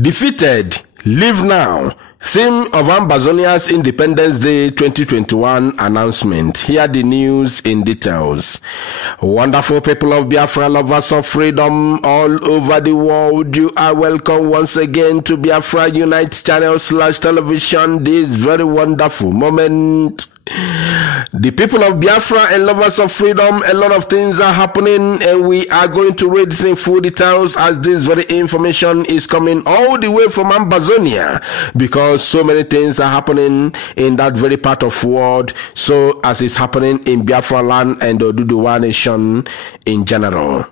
Defeated, live now. Theme of Ambazonia's Independence Day 2021 announcement. Hear the news in details. Wonderful people of Biafra, lovers of freedom all over the world, you are welcome once again to Biafra Unite channel/television. This very wonderful moment. The people of Biafra and lovers of freedom, a lot of things are happening, and we are going to read this in full details as this very information is coming all the way from Ambazonia, because so many things are happening in that very part of the world, so as it's happening in Biafra land and the Oduduwa nation in general.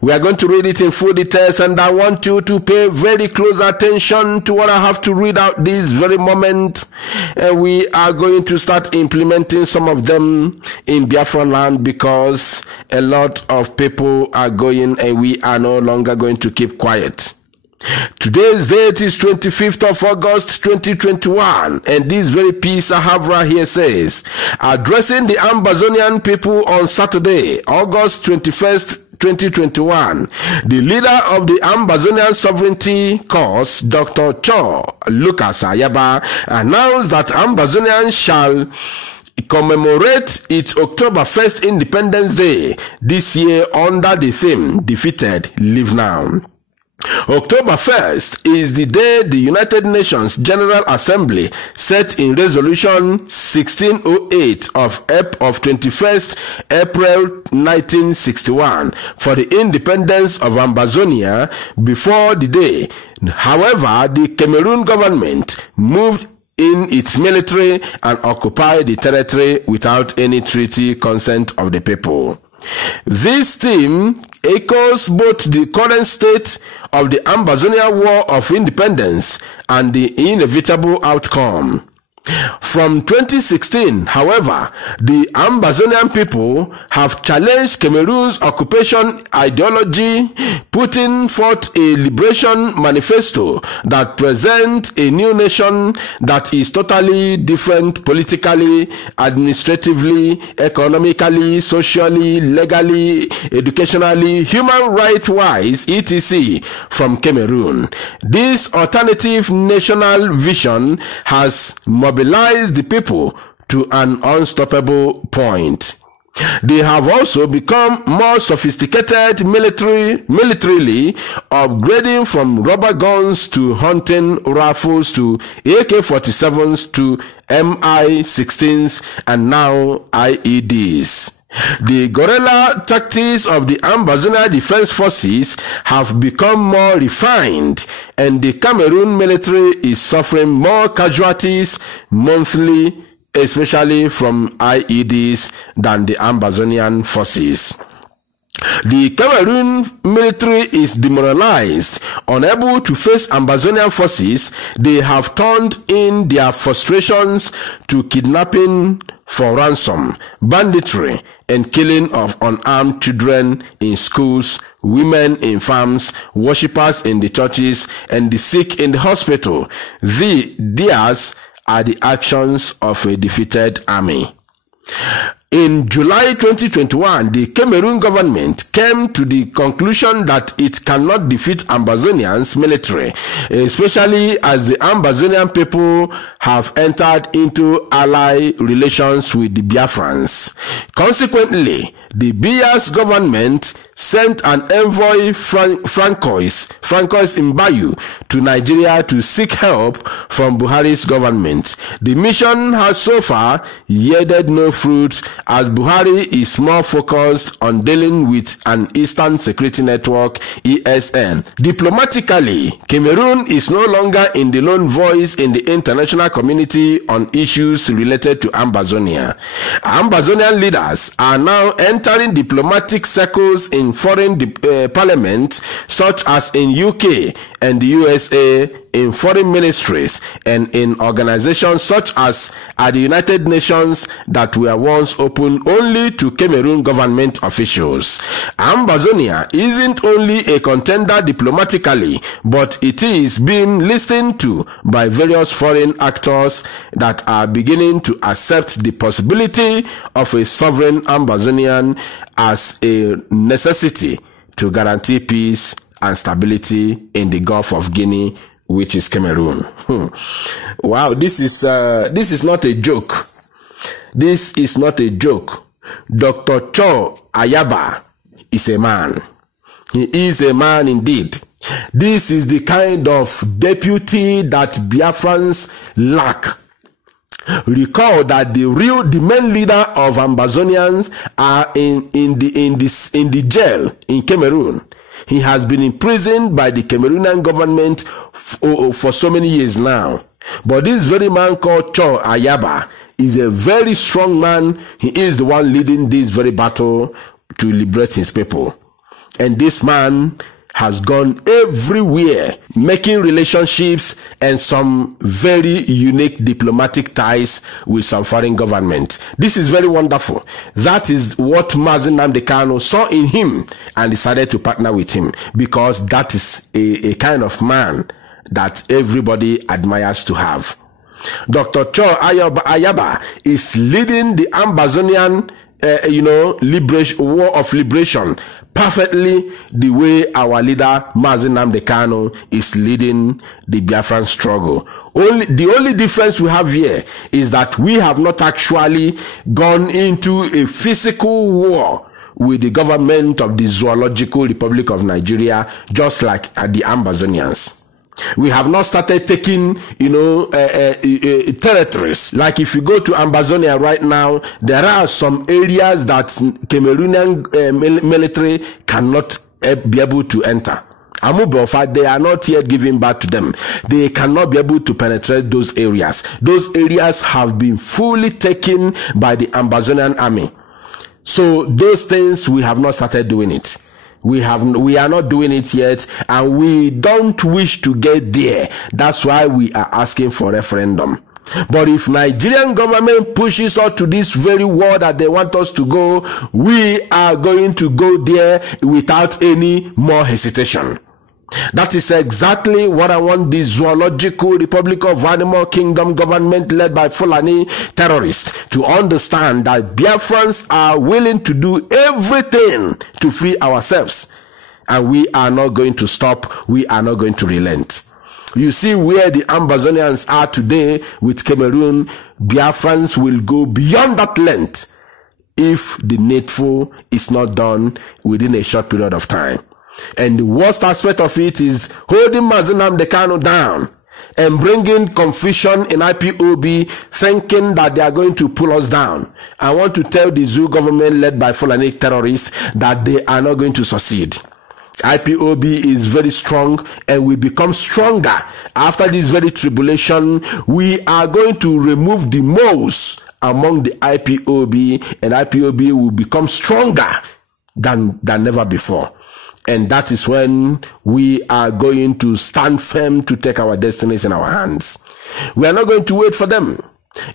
We are going to read it in full details, and I want you to pay very close attention to what I have to read out this very moment. And we are going to start implementing some of them in Biafra land, because a lot of people are going and we are no longer going to keep quiet. Today's date is 25th of August 2021, and this very piece I have right here says, addressing the Ambazonian people on Saturday, August 21st, 2021, the leader of the Ambazonian Sovereignty Cause, Dr. Cho Lucas Ayaba, announced that Ambazonians shall commemorate its October 1st Independence Day this year under the theme, Defeated, Live Now. October 1st is the day the United Nations General Assembly set in Resolution 1608 of 21st April 1961 for the independence of Ambazonia. Before the day, however, the Cameroon government moved in its military and occupied the territory without any treaty consent of the people. This theme echoes both the current state of the Ambazonia War of Independence and the inevitable outcome. From 2016, however, the Ambazonian people have challenged Cameroon's occupation ideology, putting forth a liberation manifesto that presents a new nation that is totally different politically, administratively, economically, socially, legally, educationally, human rights-wise, etc. from Cameroon. This alternative national vision has mobilize the people to an unstoppable point. They have also become more sophisticated militarily, upgrading from rubber guns to hunting rifles to AK-47s to MI-16s and now IEDs. The guerrilla tactics of the Ambazonia Defense Forces have become more refined, and the Cameroon military is suffering more casualties monthly, especially from IEDs, than the Ambazonian forces. The Cameroon military is demoralized, unable to face Ambazonian forces. They have turned in their frustrations to kidnapping for ransom, banditry, and killing of unarmed children in schools, women in farms, worshippers in the churches, and the sick in the hospital. Theirs are the actions of a defeated army. In July 2021, the Cameroon government came to the conclusion that it cannot defeat Ambazonians military, especially as the Ambazonian people have entered into ally relations with the Biafrans. Consequently, the Biafra government sent an envoy, Francois Mbayu, to Nigeria to seek help from Buhari's government. The mission has so far yielded no fruit, as Buhari is more focused on dealing with an Eastern Security Network, ESN. Diplomatically, Cameroon is no longer in the lone voice in the international community on issues related to Ambazonia. Ambazonian leaders are now entering diplomatic circles in foreign parliaments, such as in UK and the USA, in foreign ministries, and in organizations such as the United Nations that were once open only to Cameroon government officials. Ambazonia isn't only a contender diplomatically, but it is being listened to by various foreign actors that are beginning to accept the possibility of a sovereign Ambazonian as a necessity to guarantee peace and stability in the Gulf of Guinea which is Cameroon. Wow, this is not a joke. This is not a joke. Dr. Cho Ayaba is a man. He is a man indeed. This is the kind of deputy that Biafrans lack. Recall that the main leader of Ambazonians are in the jail in Cameroon. He has been imprisoned by the Cameroonian government for so many years now. But this very man called Cho Ayaba is a very strong man. He is the one leading this very battle to liberate his people. And this man has gone everywhere, making relationships and some very unique diplomatic ties with some foreign government. This is very wonderful. That is what Mazi Nnamdi Kanu saw in him and decided to partner with him, because that is a kind of man that everybody admires to have. Dr. Cho Ayaba is leading the Ambazonian war of liberation perfectly the way our leader Mazi Nnamdi Kanu is leading the Biafran struggle. The only difference we have here is that we have not actually gone into a physical war with the government of the Zoological Republic of Nigeria, just like the Ambazonians. We have not started taking, territories. Like if you go to Ambazonia right now, there are some areas that Cameroonian military cannot be able to enter. Amubofa, they are not yet giving back to them. They cannot be able to penetrate those areas. Those areas have been fully taken by the Ambazonian army. So those things, we have not started doing it. We are not doing it yet, and we don't wish to get there. That's why we are asking for referendum. But if Nigerian government pushes us to this very war that they want us to go, we are going to go there without any more hesitation. That is exactly what I want the Zoological Republic of Animal Kingdom government led by Fulani terrorists to understand, that Biafrans are willing to do everything to free ourselves. And we are not going to stop. We are not going to relent. You see where the Ambazonians are today with Cameroon. Biafrans will go beyond that length if the needful is not done within a short period of time. And the worst aspect of it is holding Mazi Nnamdi Kanu down and bringing confusion in IPOB, thinking that they are going to pull us down. I want to tell the Zoo government led by Fulani terrorists that they are not going to succeed. IPOB is very strong and will become stronger. After this very tribulation, we are going to remove the moles among the IPOB, and IPOB will become stronger than never before. And that is when we are going to stand firm to take our destinies in our hands. We are not going to wait for them.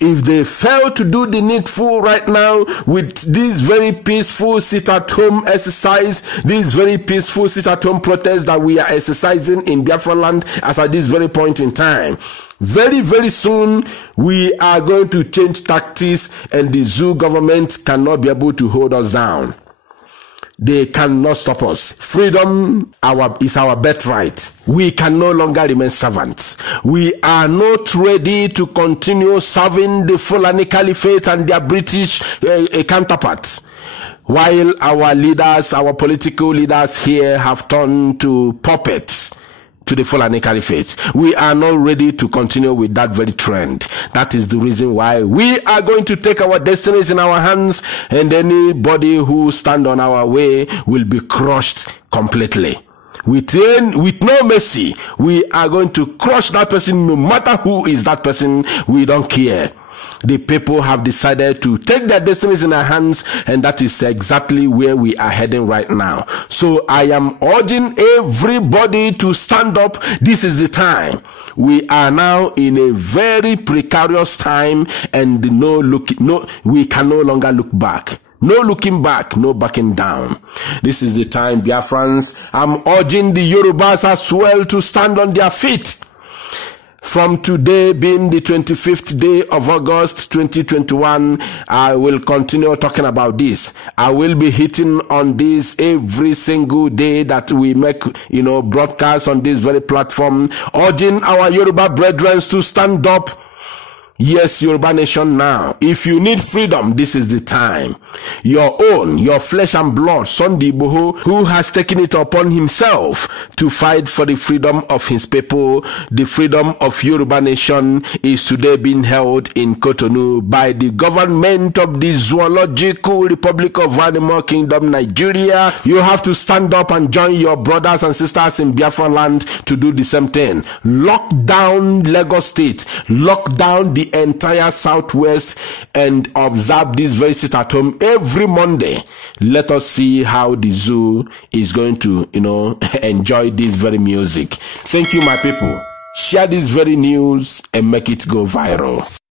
If they fail to do the needful right now with this very peaceful sit-at-home exercise, this very peaceful sit-at-home protest that we are exercising in Biafra land as at this very point in time, very, very soon we are going to change tactics, and the Zoo government cannot be able to hold us down. They cannot stop us. Freedom is our birthright. We can no longer remain servants. We are not ready to continue serving the Fulani Caliphate and their British counterparts, while our leaders, our political leaders here, have turned to puppets to the Fulani Caliphate. We are not ready to continue with that very trend. That is the reason why we are going to take our destinies in our hands, and anybody who stand on our way will be crushed completely. With no mercy, we are going to crush that person, no matter who is that person. We don't care. The people have decided to take their destinies in their hands, and that is exactly where we are heading right now. So I am urging everybody to stand up. This is the time. We are now in a very precarious time, and we can no longer look back. No looking back, no backing down. This is the time, Biafrans. I'm urging the Yorubas as well to stand on their feet. From today being the 25th day of August 2021, I will continue talking about this. I will be hitting on this every single day that we make, broadcasts on this very platform, urging our Yoruba brethren to stand up. Yes, Yoruba Nation now. If you need freedom, this is the time. Your own, your flesh and blood, Sunday Igboho, who has taken it upon himself to fight for the freedom of his people, the freedom of Yoruba Nation, is today being held in Cotonou by the government of the Zoological Republic of Animal Kingdom, Nigeria. You have to stand up and join your brothers and sisters in Biafra land to do the same thing. Lock down Lagos State, lock down the entire Southwest, and observe this very sit at home every Monday. Let us see how the zoo is going to, enjoy this very music. Thank you, my people. Share this very news and make it go viral.